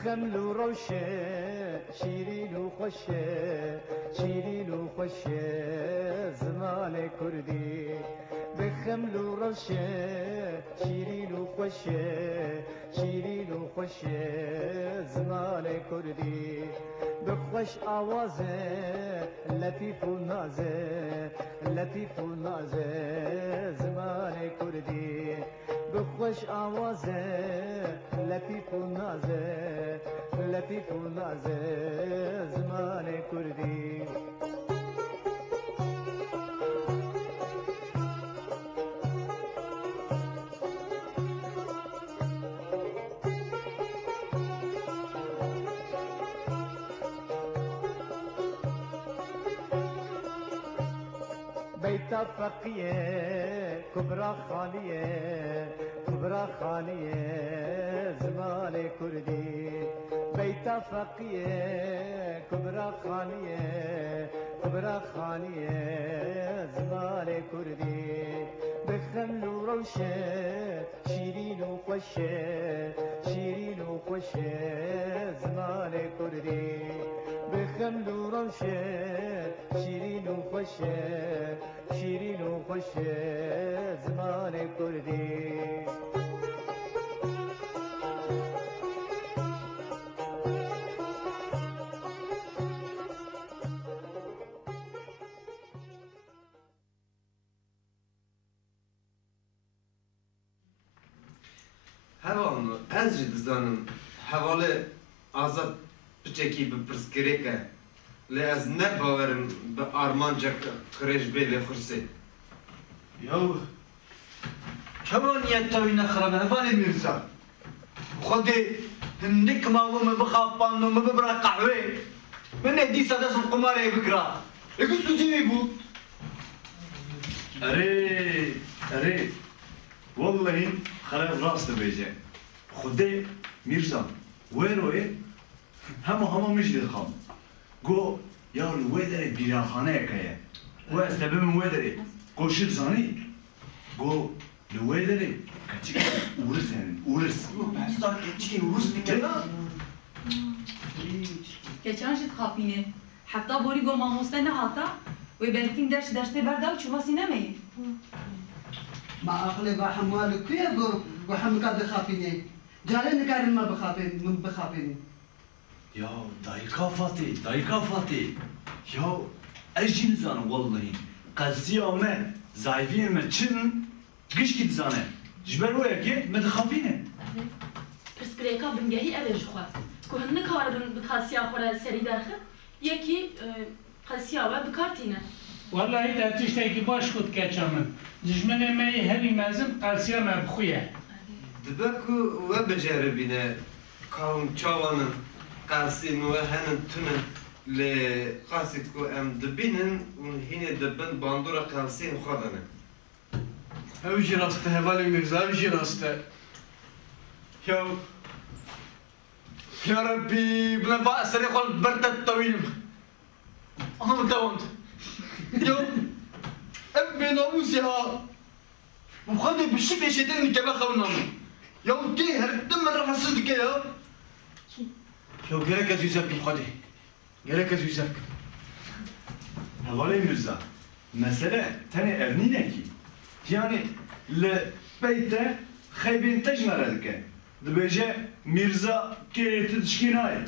بخمل وروشة شيرين وخشة شيرين وخشة زمان كردي بخمل وروشة شيرين وخشة شيرين وخشة زمان كردي بخوش آوازه لطيف ونازه لطيف ونازه زمان كردي بخوش آوازه لطيف ونازه لطيف ونازه زمان كردي بيتا فقيه كبرى خاليه كبرى خاليه زمان كردي بيتا فقيه كبرى خاليه كبرى خاليه زمان كردي بخمل وروشه شيرين وخوشه شيرين وخوشه زمان كردي بخمل وروشه شيرين وخوشه شيرين وخوشه زمان كردي هوانو از جد زنم حواله آزاد بچکی بپرسکریکه لی از نباورم به آرمانجا خرج بیلی خرسه یو چمانیت تاوی نخرانه هفانه میرزا خودی هندک ماوو مبخاپانو مببرا قهوه من ندی سادس القماره بکرا اگه سوچی بود اره والله خراب راست بیجه خودی میرزا ویروه همه میشه خام گو یا لوی داره بیراخانه اکایه گو استبه من وی داره گوشت زانی گو لوی داره کچی اورس هنن اورس بسا کچی روز میکنه geçen jit kapine hatta bori go mamoste ne hata ve belki derste berdav çuvası ne meyi ما عقلي بحمال كويا بحم قاد خافيني جالي نكارن ما بخافين من بخافيني ya dayı kafati ya ejin zanı vallahi qasiyame zayfiyeme çın giş git zanı jber o yaki medxafine Prskreka bingehi evej xwe ku hin nikaribin bi kasiya xwe re serî derxin yekî kasiya we bikartîne Vallahi de tişteki baş kut geçamın. Dijmene meyi heri mezim kalsiya mebxuye. دبه کو و بجربینه کام چاوانن قاسین و هنن تونن ل قاسی کو ام دبینن و هینه دبن باندورا قاسین خودنه اوجی راسته هوالی میرزا اوجی راسته يا ربي بلا بأس اللي قلت برتت طويل أنا متوند يا أبي ناموس يا وخذي بالشكل شدني كما خونا يا ودي هردم مرة حسيتك يا قالك أزوجك خذي قالك أزوجك Havale Mirza, mesele tane evnine ki. Yani le beyte xeybin tecmerelke. Dibece Mirza kereti dişkinay.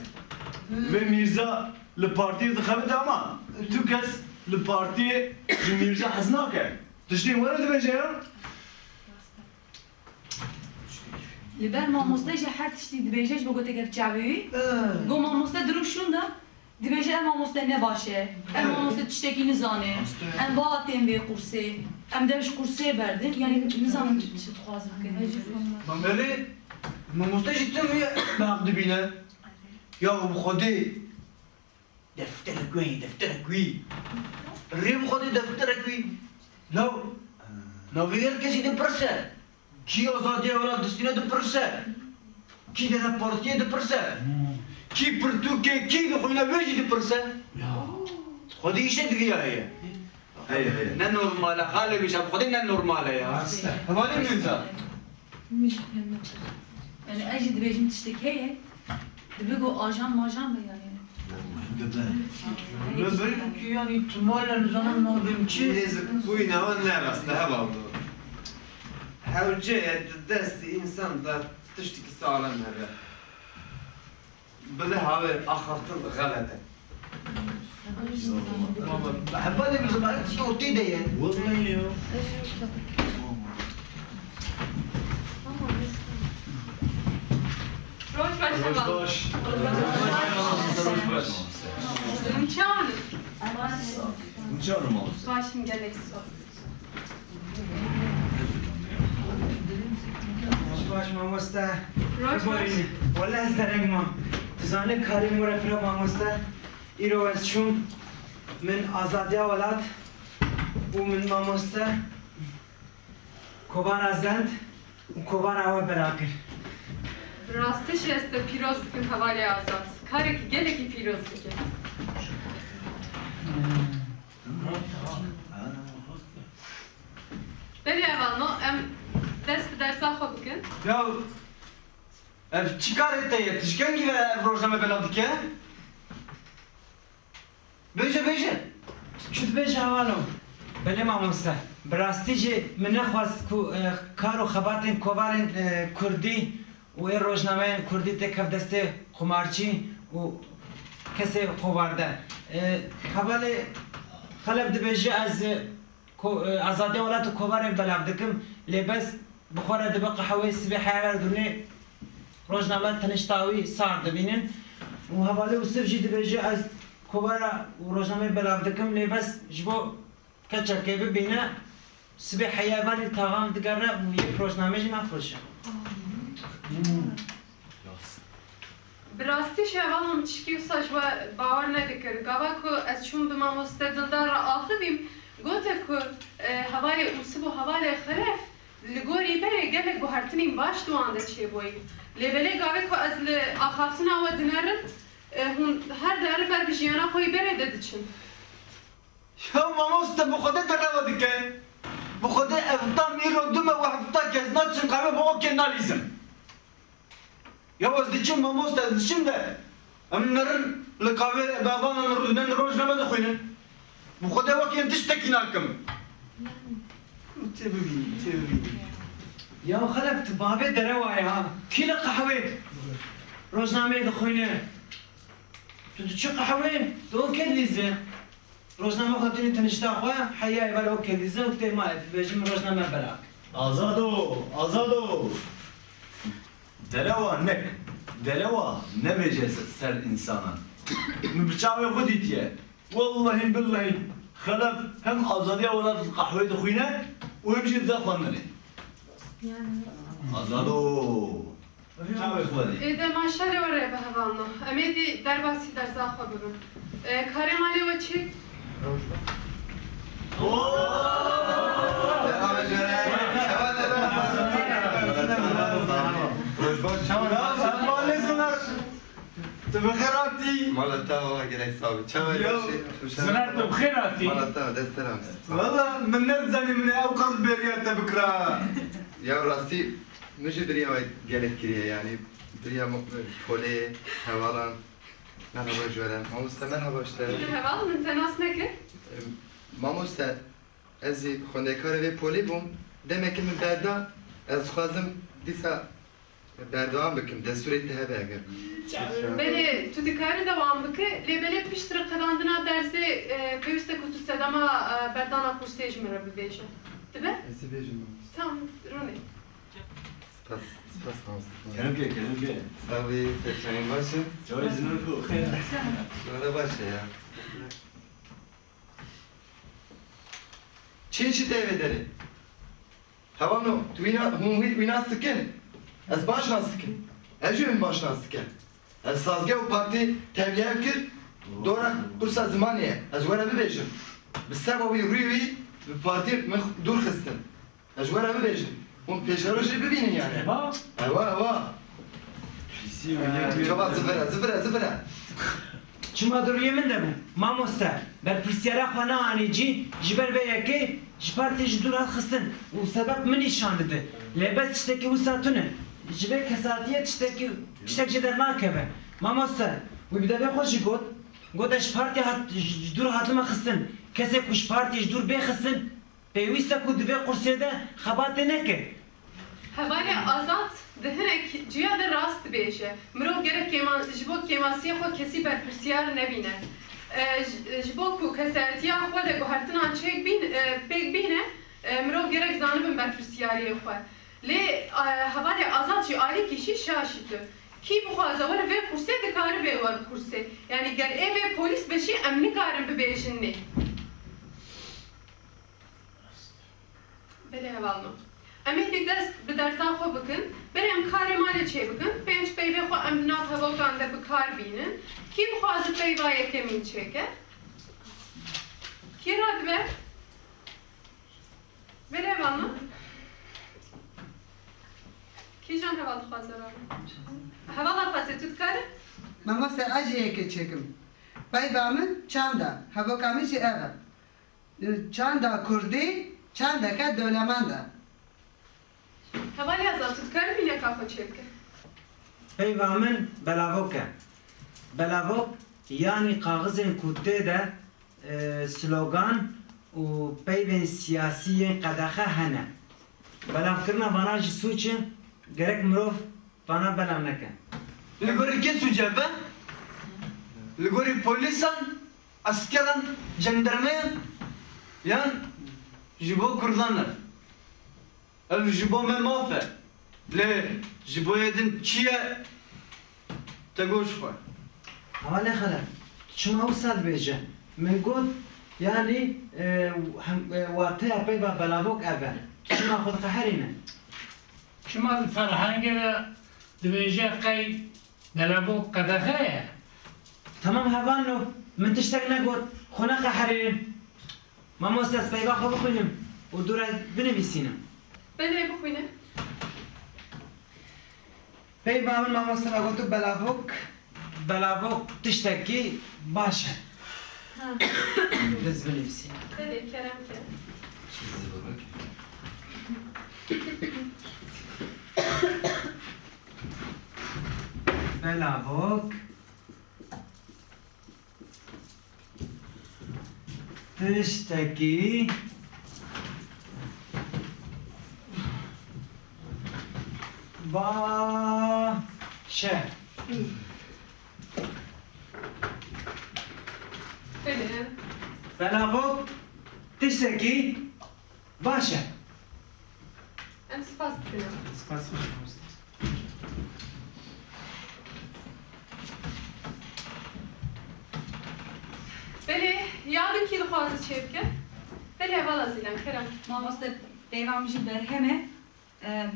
Ve Mirza le partiye dixebede ama tu kes le partiye Mirza haznake. Dişkin var dibece ya? Liber mamoste ji her tiştî dibêje ji bo gotekek çavî go mamoste dirûşûn da dibêje em mamoste ne başe em mamoste tiştekî nizane em vala tên vê qursê em dev ji qursê berdin yani nizanim çi dixwazim bikin مامبري ما مستجد ويا ما عبد بينا يا ابو خدي دفترك وين دفترك وين الريم خدي دفترك وين لو غير كسي دي برسا كي ازادي ولا دستينا دي برسا كي دي رابورتي دي برسا كي برتو كي دي خوينا بيجي دي برسا خدي ايش دقيقه هي نا نورمال خالي مش ابو خدي نا نورمال يا هذا ننسى yani ej dibêjim tiştek heye بگو آژان ماژان بیانی. ببین که یعنی احتمال نزانم نادم چی؟ نزد کوی نوان نرسته هوا دو. هوجه دست انسان در تشتی که سالم هره. بله هوا آخرتن غلطه. حبالي بالزمان صوتي داير والله روش باش باش امچان مچان ماوس باشم گلک سوز باش مامۆستا روش باش وەلا ئەس دەرەنگمە دەزانێت کاریم وەرە فرە مامۆستا ئیرۆ ئەس چووم من ئازادیا وڵات و من مامۆستا کۆبانە زەند و کۆبانە ئەوە بەرا کرد راستش است پیروز کن حوالی آزاد کاری که گلکی پیروز بکن بری اول نو ام دست به درس آخو بکن یا ئەف چی کارێت دەیە تشکەنگی لە ڕۆژنامە بەلاو دیکە بێژە چوت بێژە هەواڵۆ بەلێ مامۆستا بەڕاستی ژێ من نەخواست کار و خەباتên کۆبارên کوردی و ê rojnameyên Kurdî tê kev destê xumarçî û kesê xovarde. Hevalê xelek dibêje ez azadiya welat û kovarê belav dikim lêbez bi xwe re dibe qehewê sibê heya ver dûnê rojname teniştawî sar dibînin û hevalê û siv jî dibêje ez kovara û rojnamê belav dikim lêbez ji bo keçekê bibîne sibê heya verî taxan digere û yek rojname jî nafirişe. براستی شوال هم چکی و ساجوا باور ندکر گاوا کو از چون به ماموسته دلدار را آخدیم گوته کو حوالی اوسب و حوالی خرف لگوری بره گلک بو هرتنین باش دوانده چه بوی لیبله گاوه کو از آخافتن آوا دنرن هون هر داره بر بجیانا خوی بره داده چن یا مامۆستا بۆ خۆدە دەرەوە دکە بۆ خۆدە ئەفتا میرۆ دومە و هەفتا کەس ناچن قاوێ بۆ ئۆکێ نالیزم یا ئەس دچم مامۆستا ئەس دچم دە ئەم نەرن لە قاوێ باڤانە نڕودنەن ڕۆژنامە دەخوێنن بۆ خۆدە وەکێن تشتێکی ناکەم تێ ببینی یا خەلەف بابێ دەرەوایە ها کی لە قەحەوێ ڕۆژنامەیە دەخوێنێ تو دچی قەحەوێ تۆ ئۆکێ لیزێ روزنامه خاطری تنشتا خواه حیای برای کلیزه و تیمایت بجیم روزنامه برای آزادو دلوا نک دلوا نبیجه سر انسانا مبچاوی خودیتیه والله بالله خلف هم آزادی اولاد قهوه دخوینه و همشی بزا خواندنه آزادو چاوی خودی ایده ماشاله وره به هوانو امیدی در باسی در زاخوا بگم کاری مالی و چی؟ تو بخیراتی مالتا و گرک ثابت چه زنار تو بخیراتی مالتا دست رمز والله من نبزني من اوقات بريات بكره یا راستی مجد دریا و گلک کریه یعنی دریا پولی حوالان مرحبا جوالم ماموستا مرحبا اشتر هوال من تناس نکر؟ ماموستا ازی خونده کار وی پولی بوم دمه که من بردا از خوازم دیسا بردوام بکم دستوری تهبه اگر بله تو دیکاری دوام بکه لیبله پیشتر قراندنا درزه پیوسته کتو سداما بردانا پرسیج مرا ببیجم دبه؟ ازی بیجم تمام رونه سپاس ماموستا کنم که ساوی تکنین باشه جوای زنار کو خیر شوره باشه یا چی دیوه داره؟ هوانو تو وینا سکن از باش ناسکن از جو من باش ناسکن از سازگه و پارتی تبلیه بکر دورا قرصا زمانیه از ورا ببیجم بسبب روی به پارتی من دور خستن از ورا ببیجم اون پیشروش ببینین یعنی ایوا شباب زفره چما درویه من دبو مامۆستا بەرپرسیارە خوا نەوانێجی ji ber vê yekê ji partê ji dûr hat xistin û sebeb minî şan dide lêbez tiştekî wisa tune ji vê kesatiye tiştek jê dernakeve مامۆستا وی بدەبێ خۆشی گوت اش پارتی دور هاتمە خستن کەسێک کوش پارتیش دوور بێخستن پێویستە کو divê قورسێدە خەباتێ نەکە هەوارێ ئازاد دهنێک جیا de rast dibêje mirov gerek ji bo kêmasiyê xwe kesî berpirsiyar nebîne ji bo ku kesertiya xwe de guhertinan pêk bîne mirov gerek zanibin berpirsiyariyê xwe lê hevalê azad jî alîkî jî şaşîtû kî bixwaze were vê kursê dikare vê wer kursê yani ger ê vê polîs beşî em nikarin bibêjin nê belê hevalno em ê dest bi dersan xwe bikin berê em karê malê çê bikin pênc peyvê xwe em nav hevokan de bikar bînin kî bixwaze peyva yekemîn çêke kî radibe belê hevalno kî jan heval dixwaze radibe hevala xwazê tu dikare Mamosta acıyeke çekim. Peyvamın çanda. Havokamı jî ev e. Çanda Kurdî, çandeke dölemanda. hevalê azad tu dikare mîneka xwe çê bike peyva min belavok e belavok yanî kaxizên ku tê de slogan û peyvên siyasîyên qedexe hene belavkirina vana jî sûç e gerek mirov vana belav neke Li gorî kê sûce be? Li gorî polîsan, askeran, jandarmeyan yan ji bo Kurdan ev. Ev ji bo me maf e. Lê ji bo yedin çi ye? Te goş xwe. Ama ne xelef çima wisa dibêje min got yanî wateya peyva belavok ev e çima xwe diqeherîne شما فرهنگ دبیجه قی دلبو قدخه Tamam hevalno min tiştek negot xwe neqeherînin mamosta ez peyva xwe bixwînim û dûra binivîsînim belê bixwîne peyva min mamosta me gotu belavok tiştekî baş e diz binivîsînim belê kerem ke belavok tiştekî baş e belê belavok tiştekî baş e em spas dikim Spas hoş mamosta belê yadin kî dixwaze çê bike belê hevala zîlan kerem مامۆستا پەیوام jî berhem e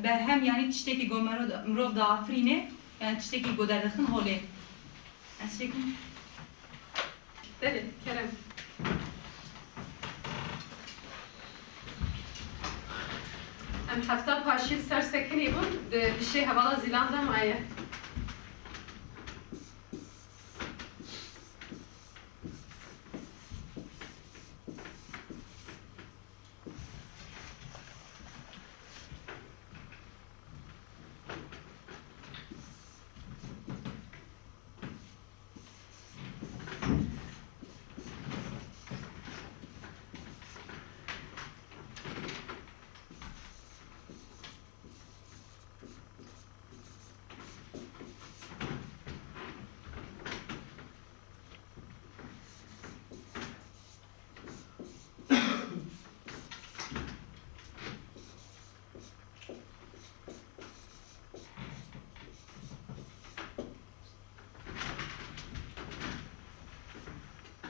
berhem yanî tiştekî got mirov diafirîne yani tiştekî got derdixin holê ez çêkim belê kerem em hefta paşîl ser sekinî bûn bi şê hevala zîlan de maye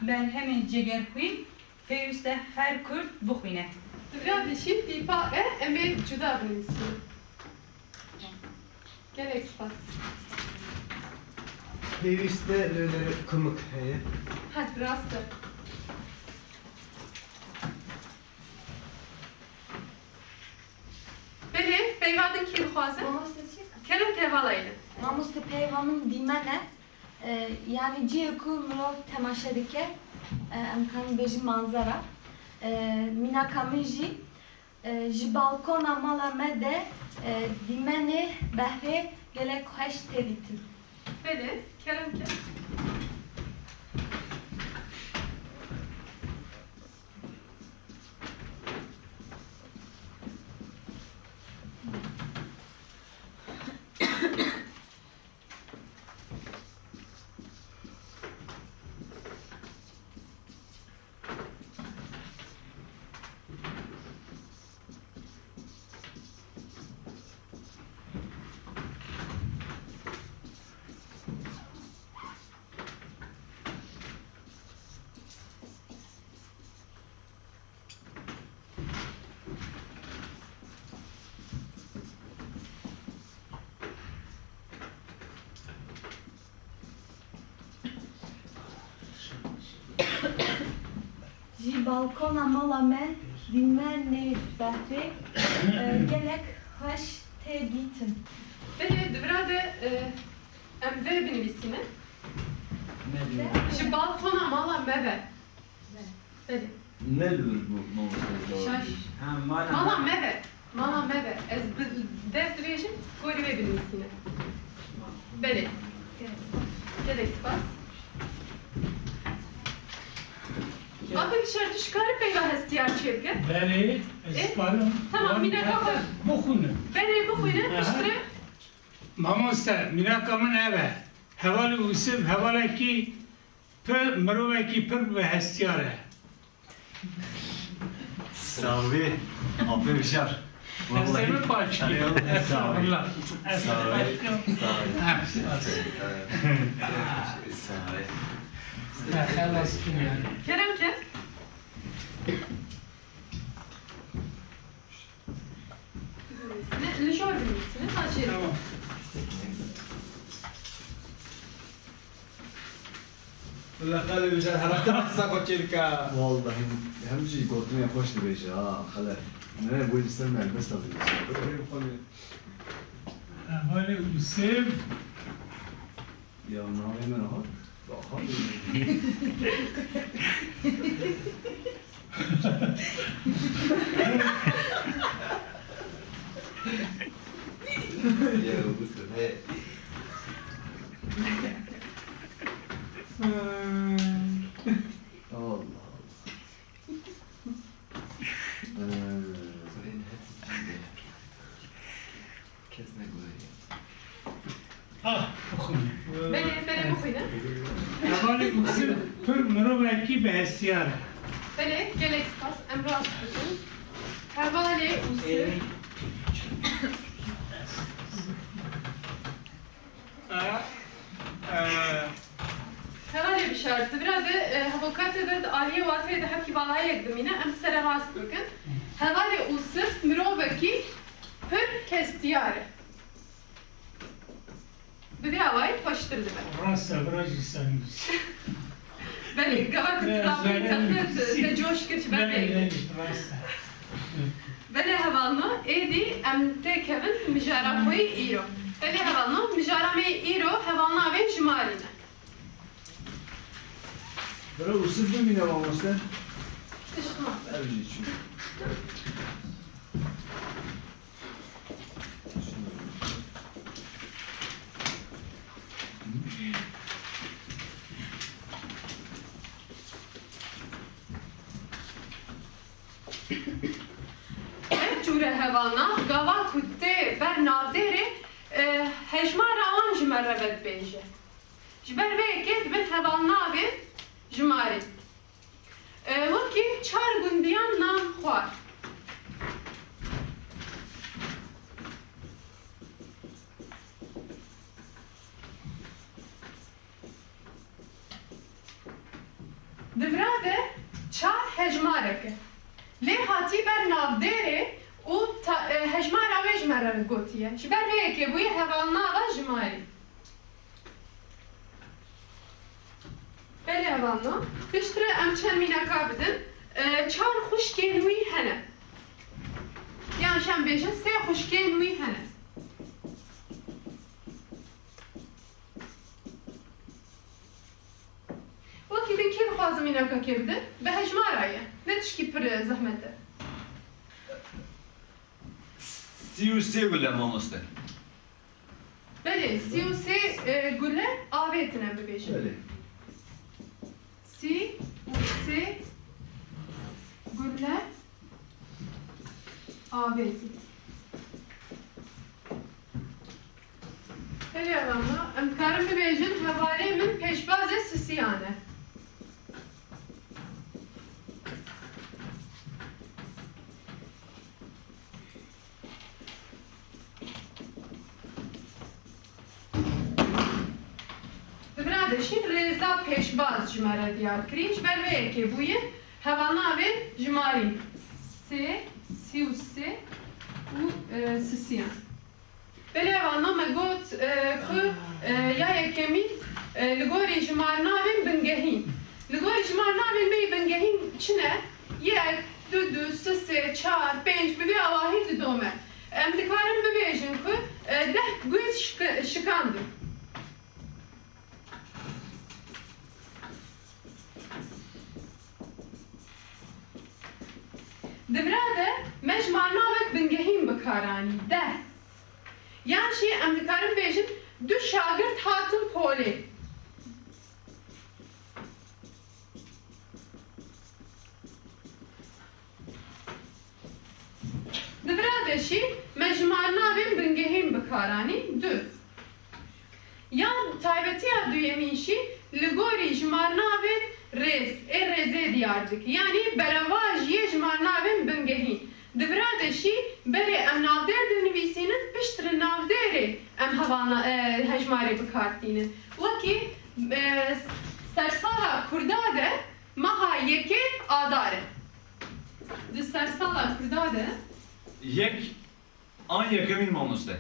berhemên cegerxwîn pêwîst e her Kurd bixwîne Divya dişî pîpa e em ê cuda binivîsînin gelek spas Pêwîst e li kumik heye hadi rast e belê peyvadin kî dixwaze kerem ke hevala eyle Mamosta peyvamın dîmene yani ciye ku mirov temaşe dike em kan bêjin manzara mînaka min jî ji balkona mala me de dîmenê behrê gelek xweş tê dîtin belê Kerem ki. Ji balkona mala me dîme nê behrê gelek xweş tê dîtin. Belê divrade em vê binivîsîne. Ji balkona mala me ve. Belê. Nedir bu mamoste? Şaş. Mala me ve. Mala me ve. Ez dev dirêjim gorî vê binivîsîne. Belê. Gelek spas. Abi bir şartı çıkarıp beyva hestiyar çevke. Beli, esparım. Tamam, bir dakika koy. Bukhunu. Beni bu kuyunu piştire. Mamoste, minakamın eve. Hevali usib, hevaleki pır, mıruveki pır ve hestiyare. Savi, abi Bişar. Esemi paçki. Estağfurullah. Xelas kim yani? Kerem ki. Lişor bilmişsiniz. Açayım. Tamam. والله خلي بجال حركت نفسك وتشيلكا. والله اهم شيء قلتني اخوش بيجي خلاص انا بقول استنى بس Hevali usib. يا نهار من اهو يا بص هي الله Ah, bukhunu. Beni bu kuyunu. Hevali usib, pır, mıruveki ve hestiyare. Beni gelek spas. Emrah tutun. Havale usul. Havale bir şartı. Biraz da havokatede de aliye vatve de hep kibalaya yekdimine. Em sere rast bakın. Havale usul. Miroveki pır hestiyare. Dedi havayı baştırdı ben. Rasa, vrajisaniz. Beni gavak tutlamı te coş kırç ben beyim. Beni havalno edi em te kevin mijaramoy iro. Beni havalno mijaramoy iro havalna ve jimarine. برو وصف بمين يا ماموسته؟ Tışma. ارجي شو Em cure havalna gava kutte ber navdere hejma ravan jimerevet beje. Jiber ve eket ben havalna ve jimari. Vaki çar gundiyan nam xwar. Divrade çar hejmareke. Lê hatî ber navdêrê û hejmara wê ji me re gotiye. Ji ber vê yekê bûye hevalnava ji malê. Belê hevalna. Piştre em çend mîneka bidin. Çar xuşkên wî hene. Yan şem bêjin sê xuşkên wî hene. Wekî din kê dixwazim mîneka kê bidin? Bi hejmara ye. Ne tişkî pir zehmet e. سي وسي ولا ماموسته؟ Belê, sî û sê gule avê avêtin em bibêjin. Öyle. Si û sê guller avêtin. Belê avama, em dikarin bibêjin hevalê min pêşbazê sisiyan e. Biradeşin rêza pêşbaz ji me re diyar kirî ji ber vê yekê bûye hevalnavên ji marî sê, sî û sê û sisiyan. Belê hevana me got ku ya yekemî li gorî ji marnavên bingehîn. Li gorî ji marnavên me bingehîn çi ne? Yek, du, sê, çar, pênc bi vê awahî didome. Em dikarin bibêjin ku deh gund şikandim. Divrade me ji marnavek bingehîn bikaranî deh. Yan jî em dikarin bêjin du şagirt hatin polê. Divrade jî me ji marnavên bingehîn bikaranî du. Yan taybetiya duyemîn jî li gorî ji marnavên rêz ê rêzê diyar dike. Yani bereva jî ji marnavên bingehîn. Divrade jî berê em navdêr dinivîsînin piştre navdêrê em hevana hejmarê bikartînin. Wekî sersala Kurda de meha yekê adar e. Di sersala Kurda de Yek an yekemîn mamoste.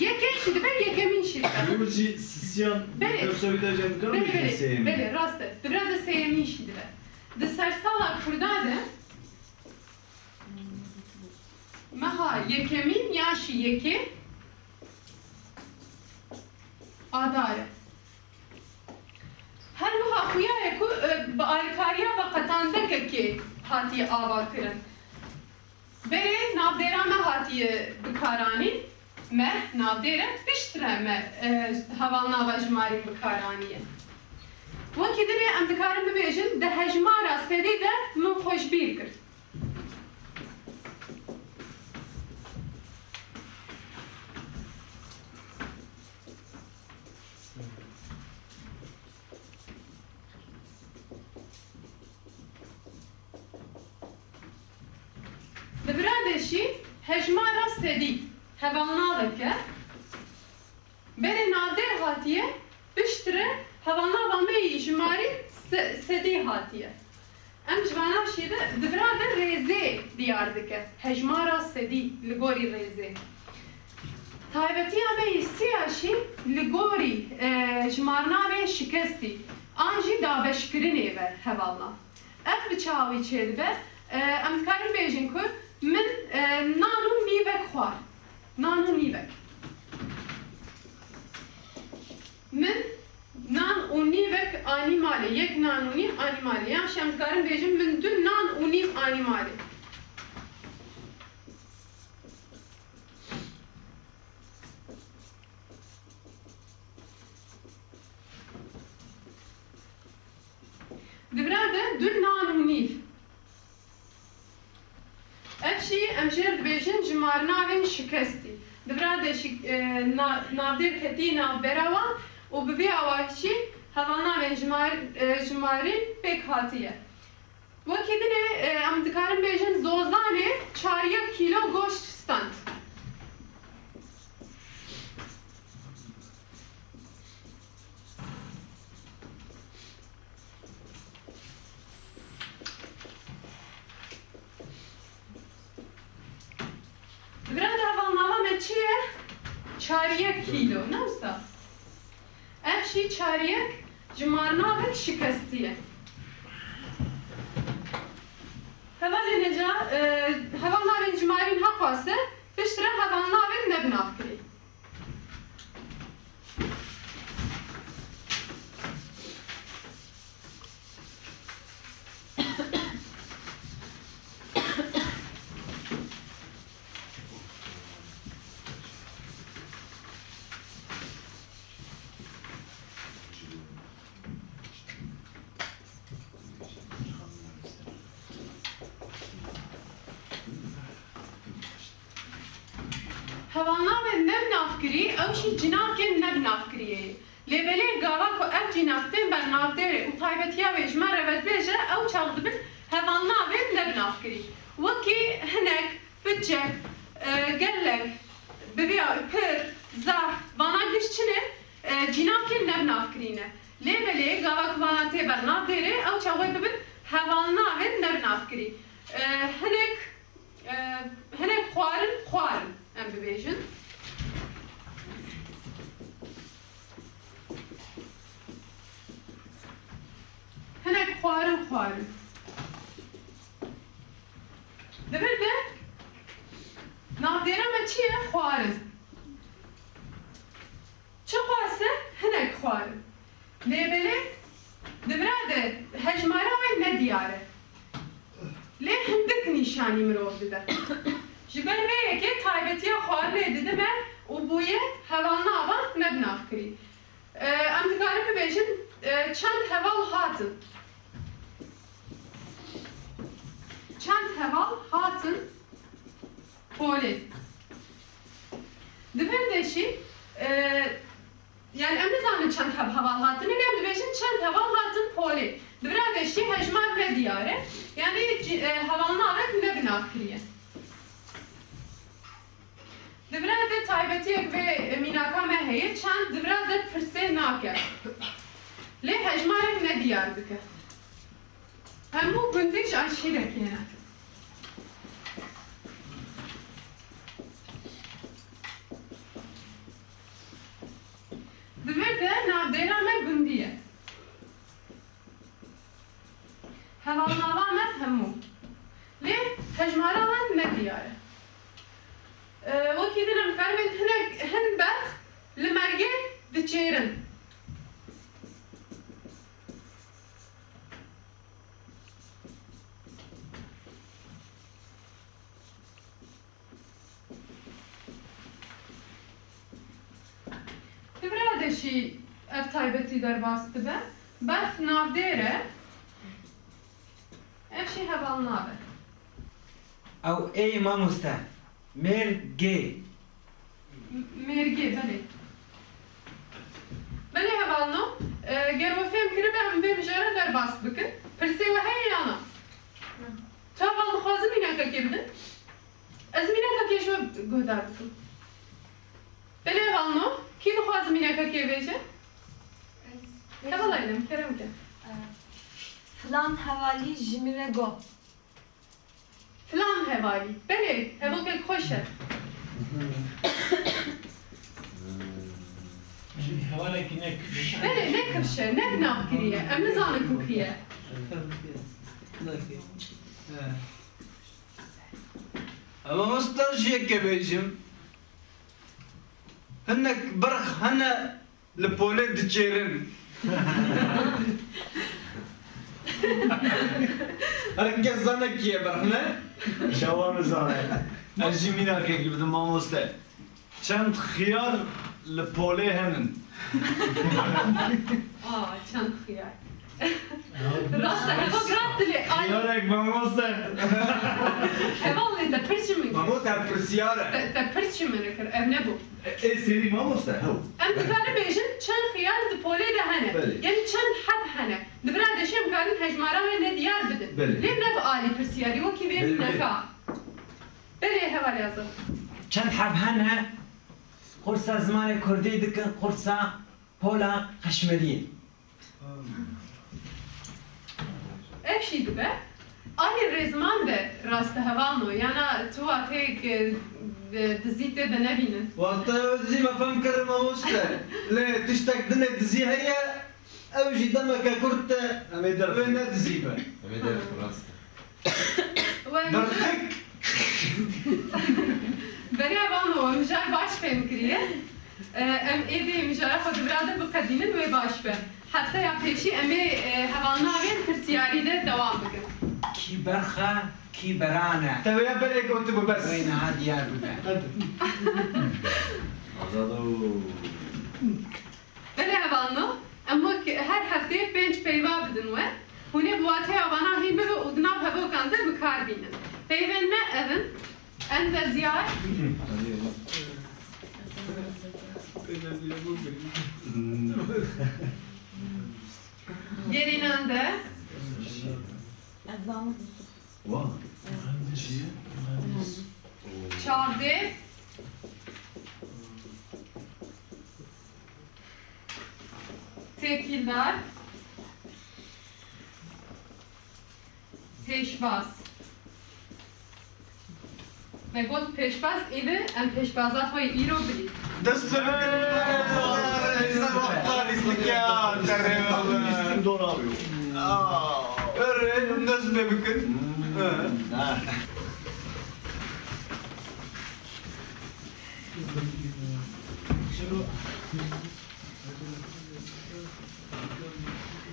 Yekê jî dibe yekemîn jî dibe. Yurci sisyan Belê. göstereceğim Belê rast e. Divrade sêyemîn jî dibe. Di sersala Kurda de meha yekemîn ya jî yekê adar e. Her wiha xuya ye ku bi alîkariya ve qetandekekê hatiye ava kirin. Berê navdêra me hatiye bikaranîn, me navdêre piştre me hevalnava ji marî bikaranîye. Wekî divê em dikarin bibêjin di hejmara sedê de min xweşbîr kir. Li Biradeşî hejmara sedî hevalnaveke berê navdêr hatiye piştre hevalnava me ji marî sedî hatiye. Em ji vana şî de di birade rêzê diyar dike. Hejmara sedî li gorî rêzê. Taybetiya me siya şî li gorî ji marnavên şikestî an jî dabeşkirinê ve hevalna. Ev bi çavî çê dibe em dikarin bêjin ku min nan û nîvek xwar. Nan û nîvek. Min nan û nîvek anî malê. Yek nan û nîv anî malê. Yan şi em dikarin bêjin min du nan û nîv anî malê. Divrade du nan û nîv. Ev şî em jê dibêjin ji marnavên şikestî. Divrade navdêr ketî navbera wan û bi vê awahî hevalnavên ji marî pêk hatiye. Wekî dinê em dikarin bêjin zozanê çariyek kîlo goşt stand. Divrade hevalnava me çi ye? Çariyek kîlo, ne wisa? Ev şî çariyek ji marnavek şikestî ye. Hevalê neca hevalnavên ji marîn heqwase piştre hevalnavên nebinavkirî. هەواڵناوێت نەبنافکری ئەوشی جناکێن نەبنافکریە لێبەلێ گاوا کو ئەو جیناکتێن بەرناودێرێ و تایبەتیاوێ ژمە ڕەوەتبێژە ئەو چاو دبن هەواڵناوێت نەبنافکری وەکی هەنێک بچێک گەلێک ببیا پر زار vana gişçine cinakên nevnavkirîne. Lêbelê gava ku vana tê bernavdêrê ew çawe bibin hevalnavên nevnavkirî. Hinek xwarin em bibêjin. Hinek xwarin. Dibir de navdêra me çi ye xwarin. Çi xwase hinek xwarin. Lêbelê dibira de hejmara wê nediyar e. Lê hindik nîşanî mirov dide. Ji ber vê yekê taybetiya xwarinê didime û bûye hevalnava nebnavkirî. Em dikarin bibêjin çend heval hatin. Çend heval hatin polê. Dibir de jî yani em nizanin çend heval hatin, em dibêjin çend heval hatin polê. Dibira de jî hejmar nediyar e. Yani hevalnavek nebnavkiriye. Dibira de taybetiyek ve mînaka me heye çend dibira de pirsê nake. Lê hejmarek nediyar dike. Hemû gundî ji eşîrekê ne. Dibir de navdêra me gundî ye. Hevalnava me hemû. Lê hejmara wan nediyar e. Wekî din em dikarin hin berx li mergê diçêrin. Dibira de jî ev taybetî derbas dibe. Berx navdêr e. Ev jî hevalnav e. Ew ê mamoste. Mêrgê. Mêrgê, belê. Belê hevalno, ger we fêm kiribe em vê bijara derbas bikin. Pirsê we heye yana? Tu heval dixwazim mînakekê bidin? Ez mînakekê ji we guhdar bikim. Belê hevalno, kî dixwazim mînakekê bêje? Heval eylem, kerem ke. Falan hevalî ji min re got. Filan hevalî. Belê, hevokek xweş e. Hevalekî ne kiriş. Belê, ne kirşe, ne binavkiriye. Em nizanin ku kiriye. Ama nostaljiye bêjim. Hinek berx hene li polê diçêrin. Herkes zane kiye berx ne? Şavan zane. Ez jî mînakekî bidim mamoste. Çend xiyar li polê henin. Çend xiyar. Rast e, hevok rast dilê. Xiyarek mamoste. Heval lê te pirs jî min kir. Mamoste pirsiyar e. Te pirs jî min kir, ev nebû. Serî mamoste hew. Em dikarin bêjin çend xiyar di polê de hene. Yani çend heb hene. Dibira de jî em karin hejmara wê nediyar bidin. Belê. Lê ne bi alî pirsiyarî wekî vê mînaka. Belê heval yazın. Çend heb hene qursa zimanê Kurdî dikin qursa pola Qeşmeriyê. Ev jî dibe. Alî rêzman de rast hevalno. Yana tu wa têk dizî tê de nebînin. Wata zî me fem kirim mamoste. Lê tiştek dinê dizî heye ew jî demeke Kurd te Em ê derxin. wê ne dizî be. Em ê derxin rast. Berxik. Berê hevalno mijar baş fêm kiriye. Em êdî mijara xwe dibira de biqedînin wê baş be. Heftaya pêşî em ê hevalnavên pirsiyarî de dewam bikin. Kî berxa, kî berane. Te wê belê gotibu bes. Wê niha diyar bibe. Azado. Belê hevalno, em wek her hefteyê pênc peyva bidin we. Hûn ê bi wateya vana hîn bibe û di nav hevokan de bikar bînin. Peyvên me evin, enveziyar, Gerinende. Wow. Çavde. Tepkildar. Peşbaz. Ve got peşbaz idi, em peşbazat ve iro bili. Dest be Doğru abi. Öyle dest be bakın.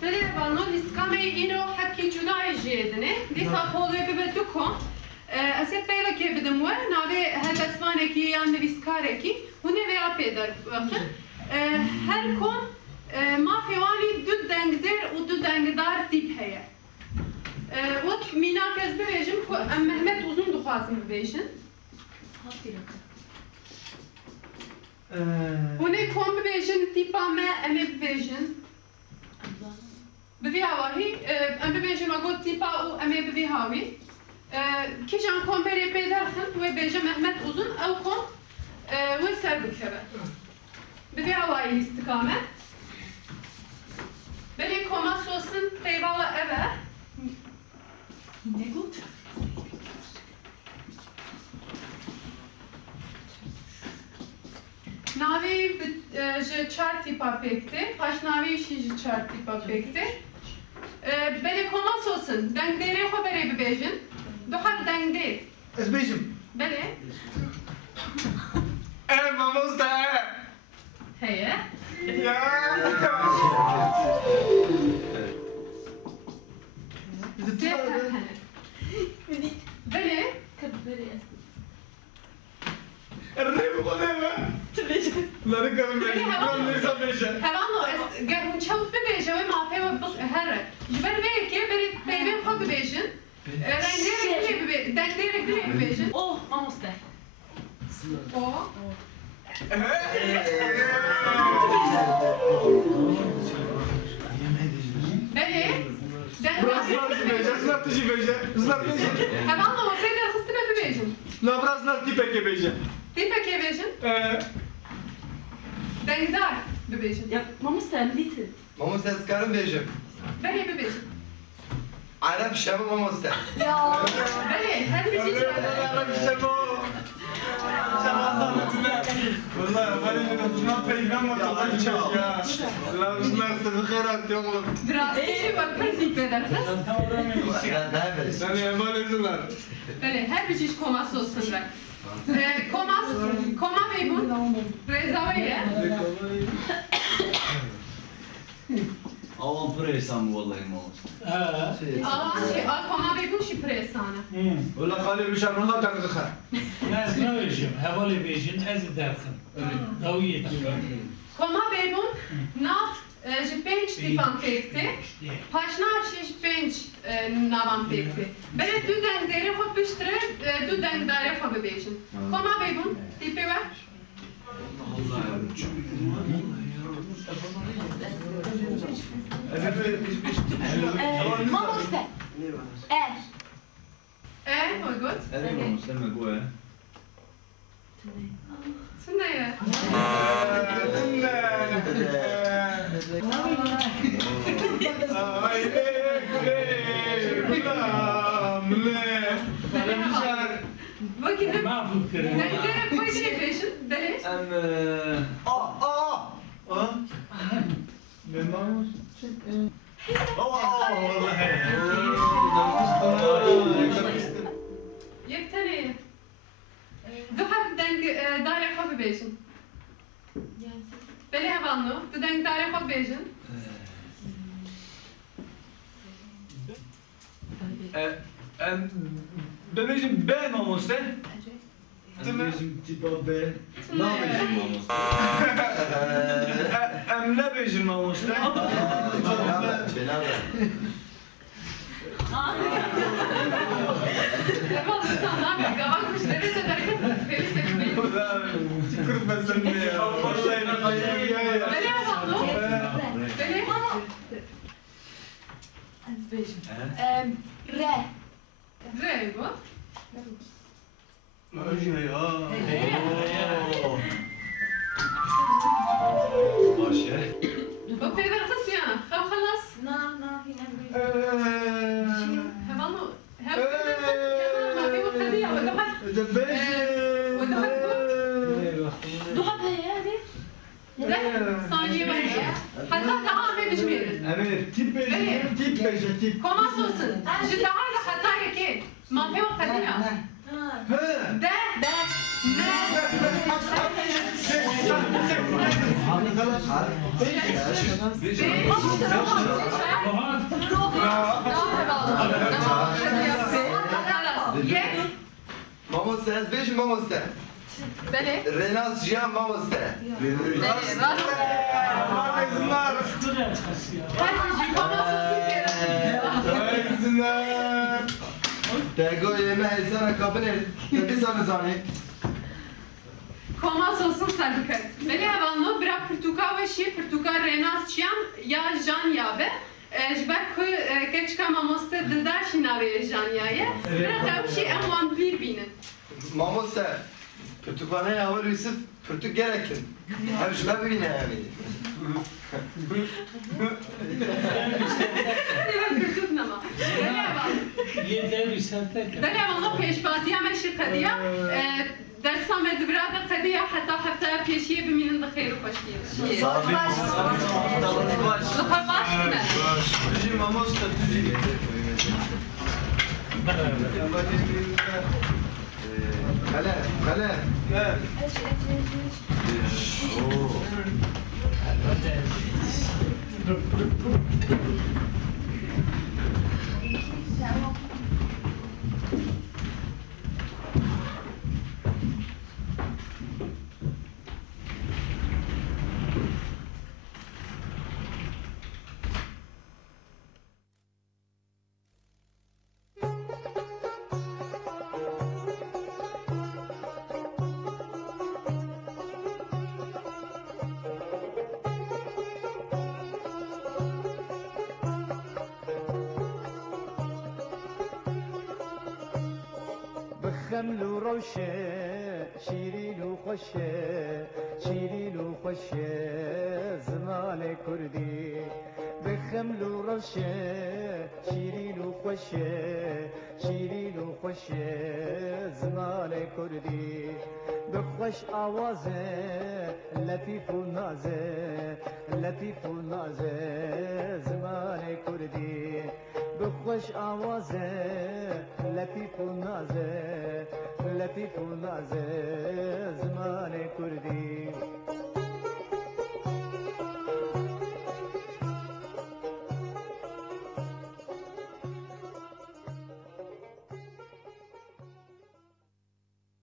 Beli vano liskame iro hakki cudai jedine. Disa poluye bebedukon. Aset peyva ke bidim var. Nave hedesmaneki yan liskareki. Hune veya peder. Her kon mafyavani dü dengder u dü dengdar tip heye. Ot mina kez bebejim ku Mehmet uzun duhasım bebejin. Hune kon bebejin tipa me eme bebejin. Bevi hawahi, em bebejim agot tipa u eme bevi hawi. Kişan kon beri peyderxin ve beje Mehmet uzun ev kon ve ser bikebe. Bevi hawahi istikamet. Beli koma sosun peyvala eve. Ne gut? Navi je çar tipa pekti. Paş navi işi je çar tipa pekti. Beli koma sosun. Dengdere xo beri bibejin. Duhak dengder. Ez bejim. Beli. Mamuz da. Heye. Ya. Beli. Erre bu kadar mı? Lan kalın bejim. Lan ne sabejim. Hevanno gel çavut bebeje ve mafe ve herre. Jiber ve ki beri beyben xo bibejin. Dengdere gire bibejin. Oh, vamos de. O. Beli. Znak tysi beje. Znak tysi. Hevanno peder xiste be bibejin. Dobra znak tipek beje. Tipek bibejin. Dengdar bibejin. Ya, vamos de, lite. Mamuz da skarım bejim. Beli bibejin. Arap şabı mamuz da. Beli, her bir şey والله بالي ما بينام ولا يا لا زنقت بخيرات يوم Biraz şey var, pırzik bedersiniz. sen ya böyle zınar Beli, her bir şey koması olsun bırak. Koma beybun, rezaveye. Avam presam vallahi mouse. Koma beybun şipresane. ولا خالي بشار من غير دخل Ez ne vejim, hevali vejin, ez derxin. Daviyet. Koma beybun, naf ji penç tipan pekti. Paşnar şiş penç navan pekti. Beli dü dengdere xo piştire, dü dengdare xo bebejin. Koma beybun, tipi ver. Vamos de. Muy good. Muslime goe. Tüneye. Bakın. Ma fikrim. Dengdere koy şey peşin. Beli. من ماموس Yek tane. Duhak deng dare xo bibejin. Beli hevanno, du deng dare xo bibejin. Bebejim ben mamuste. Bizim tipa be. Ne yapacağım mamuste? Ne bejim mamuste? Hevanno sana bir gavan kuşları da hareket Kırk ben sen ne ya? Vallahi ne ya. Beli hevanno. dibêjim. Re. Re bu. باشه Bu peyver kısya. Hem halas. Na hine Hemen o. Hem ma fi وقتية وده Duha peye hadi. saniye bence. Hatta daha ne biçmeyelim. Evet, tip beşe, tip. Komas olsun. Şimdi daha da hatta ki. Ma fi وقتية. De. Mamoste, ez bêjim mamoste. Bele. Renas jiyan mamoste. Tego yeme hesana kabine. Bir sana zani. Komas olsun serdikat. Bele havanlo bırak Portugal ve şi Portugal renas çiyan ya jan ya be. Jber ku keçka mamoste dildar şinave jan ya ye. Bırak şi en vampir binin. Mamoste. Pırtukane yavru Yusuf. Pırtuk gerekin. Hem şuna birine yani. Pırtuk nama. Bele havan. Bele havanlo peşbatiya meşi kadiya. درسا مدبرات قدية حتى حتى بيشيه بمين الخير وخشيه. لخباش كنا. تجي ماموستا تجي. خلا. خمل وروشة شيرين وخشة شيرين وخشة زمان كردي بخمل وروشة شيرين وخشة شيرين وخشة زمان كردي بخوش آوازه لطيف ونازه لطيف ونازه زمان كردي بخوش آوازه لطيف ونازه لطيف ونازه زمان كردي